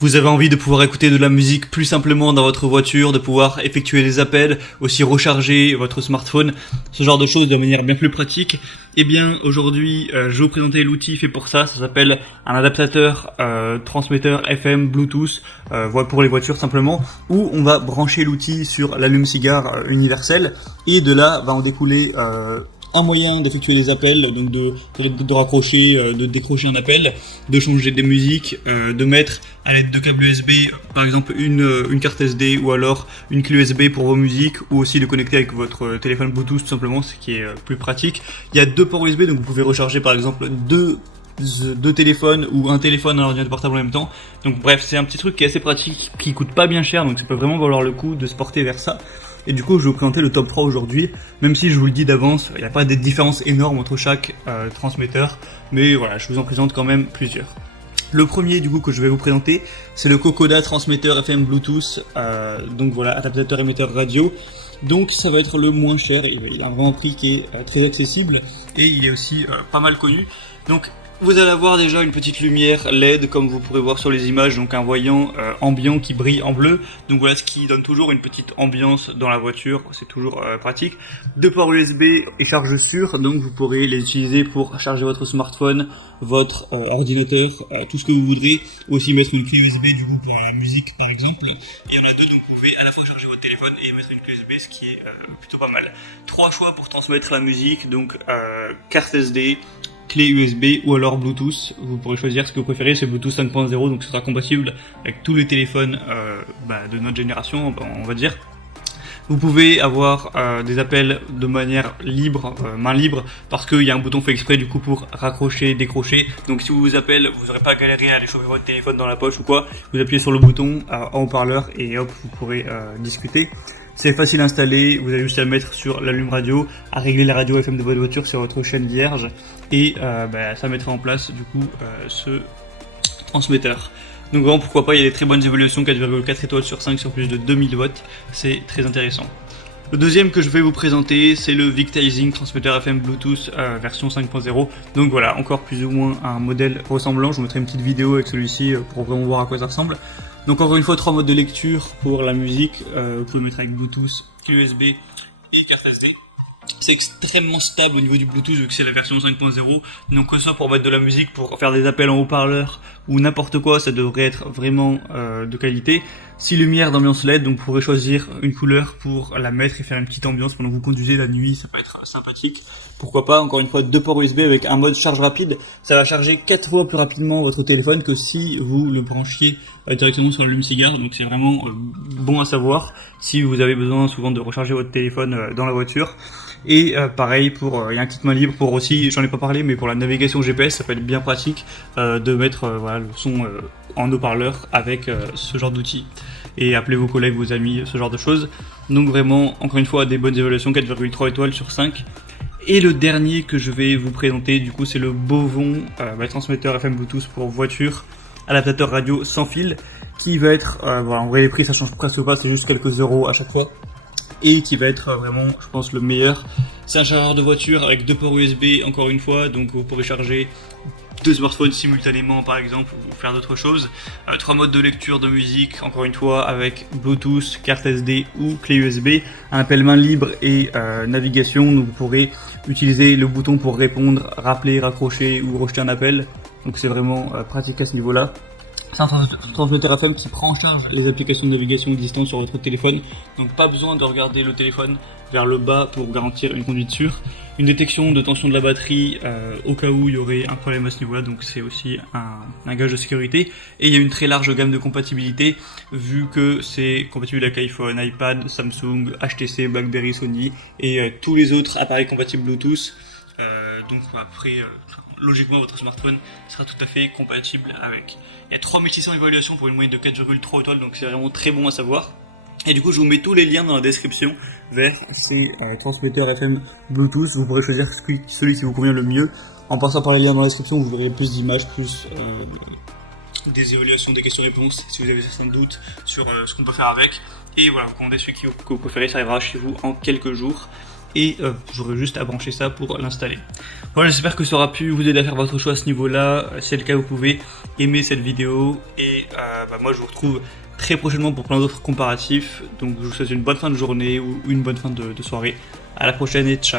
Vous avez envie de pouvoir écouter de la musique plus simplement dans votre voiture, de pouvoir effectuer des appels, aussi recharger votre smartphone, ce genre de choses de manière bien plus pratique. Eh bien, aujourd'hui, je vais vous présenter l'outil fait pour ça. Ça s'appelle un adaptateur transmetteur FM Bluetooth pour les voitures simplement, où on va brancher l'outil sur l'allume-cigare universel et de là va en découler un moyen d'effectuer des appels, donc de raccrocher, de décrocher un appel, de changer des musiques, de mettre à l'aide de câbles USB par exemple une carte SD ou alors une clé USB pour vos musiques, ou aussi de connecter avec votre téléphone Bluetooth tout simplement, ce qui est plus pratique. Il y a deux ports USB, donc vous pouvez recharger par exemple deux téléphones ou un téléphone et un ordinateur portable en même temps. Donc bref, c'est un petit truc qui est assez pratique, qui coûte pas bien cher, donc ça peut vraiment valoir le coup de se porter vers ça. Et du coup, je vais vous présenter le top 3 aujourd'hui, même si je vous le dis d'avance, il n'y a pas de différence énorme entre chaque transmetteur, mais voilà, je vous en présente quand même plusieurs. Le premier du coup que je vais vous présenter, c'est le Kokoda transmetteur FM Bluetooth, donc voilà, adaptateur émetteur radio. Donc ça va être le moins cher, il a vraiment un prix qui est très accessible et il est aussi pas mal connu. Donc vous allez avoir déjà une petite lumière LED comme vous pourrez voir sur les images, donc un voyant ambiant qui brille en bleu. Donc voilà, ce qui donne toujours une petite ambiance dans la voiture, c'est toujours pratique. Deux ports USB et charge sûre, donc vous pourrez les utiliser pour charger votre smartphone, votre ordinateur, tout ce que vous voudrez. Aussi mettre une clé USB du coup pour la musique par exemple. Et il y en a deux, donc vous pouvez à la fois charger votre téléphone et mettre une clé USB, ce qui est plutôt pas mal. Trois choix pour transmettre la musique, donc carte SD, clé USB ou alors Bluetooth. Vous pourrez choisir ce que vous préférez, c'est Bluetooth 5.0, donc ce sera compatible avec tous les téléphones de notre génération, on va dire. Vous pouvez avoir des appels de manière libre, main libre, parce qu'il y a un bouton fait exprès du coup pour raccrocher, décrocher. Donc si vous vous appelez, vous n'aurez pas à galérer à aller chauffer votre téléphone dans la poche ou quoi. Vous appuyez sur le bouton en haut-parleur et hop, vous pourrez discuter. C'est facile à installer, vous avez juste à le mettre sur l'allume radio, à régler la radio FM de votre voiture sur votre chaîne vierge et ça mettra en place du coup ce transmetteur. Donc vraiment pourquoi pas, il y a des très bonnes évaluations, 4,4 étoiles sur 5 sur plus de 2000 watts, c'est très intéressant. Le deuxième que je vais vous présenter, c'est le Victising transmetteur FM Bluetooth version 5.0. Donc voilà, encore plus ou moins un modèle ressemblant, je vous mettrai une petite vidéo avec celui-ci pour vraiment voir à quoi ça ressemble. Donc encore une fois, 3 modes de lecture pour la musique, vous pouvez mettre avec Bluetooth, clé USB et carte SD. C'est extrêmement stable au niveau du Bluetooth vu que c'est la version 5.0, donc que ce soit pour mettre de la musique, pour faire des appels en haut-parleur ou n'importe quoi, ça devrait être vraiment de qualité. 6 lumières d'ambiance LED, donc vous pourrez choisir une couleur pour la mettre et faire une petite ambiance pendant que vous conduisez la nuit, ça peut être sympathique. Pourquoi pas, encore une fois, 2 ports USB avec un mode charge rapide, ça va charger 4 fois plus rapidement votre téléphone que si vous le branchiez directement sur l'allume-cigare, donc c'est vraiment bon à savoir si vous avez besoin souvent de recharger votre téléphone dans la voiture. Et pareil pour il y a un kit main libre pour aussi, j'en ai pas parlé, mais pour la navigation GPS ça peut être bien pratique de mettre voilà, le son en haut-parleur avec ce genre d'outil et appeler vos collègues, vos amis, ce genre de choses. Donc vraiment, encore une fois, des bonnes évaluations, 4,3 étoiles sur 5. Et le dernier que je vais vous présenter du coup c'est le Bovon transmetteur FM Bluetooth pour voiture, adaptateur radio sans fil, qui va être voilà, en vrai les prix ça change presque pas, c'est juste quelques euros à chaque fois, et qui va être vraiment je pense le meilleur. C'est un chargeur de voiture avec 2 ports USB encore une fois, donc vous pourrez charger 2 smartphones simultanément par exemple ou faire d'autres choses. 3 modes de lecture de musique encore une fois avec Bluetooth, carte SD ou clé USB, un appel main libre et navigation, donc vous pourrez utiliser le bouton pour répondre, rappeler, raccrocher ou rejeter un appel, donc c'est vraiment pratique à ce niveau là. C'est un transmetteur FM qui prend en charge les applications de navigation existantes sur votre téléphone, donc pas besoin de regarder le téléphone vers le bas pour garantir une conduite sûre. Une détection de tension de la batterie au cas où il y aurait un problème à ce niveau-là, donc c'est aussi un gage de sécurité. Et il y a une très large gamme de compatibilité, vu que c'est compatible avec iPhone, iPad, Samsung, HTC, BlackBerry, Sony et tous les autres appareils compatibles Bluetooth. Donc après, logiquement votre smartphone sera tout à fait compatible avec. Il y a 3600 évaluations pour une moyenne de 4,3 étoiles, donc c'est vraiment très bon à savoir. Et du coup je vous mets tous les liens dans la description vers ces transmetteurs FM Bluetooth. Vous pourrez choisir celui qui vous convient le mieux. En passant par les liens dans la description, vous verrez plus d'images, plus des évaluations, des questions-réponses si vous avez certains doutes sur ce qu'on peut faire avec. Et voilà, vous commandez celui que vous préférez, ça arrivera chez vous en quelques jours. et j'aurai juste à brancher ça pour l'installer. Voilà, j'espère que ça aura pu vous aider à faire votre choix à ce niveau-là. Si c'est le cas, vous pouvez aimer cette vidéo et moi je vous retrouve très prochainement pour plein d'autres comparatifs. Donc je vous souhaite une bonne fin de journée ou une bonne fin de soirée. À la prochaine et ciao.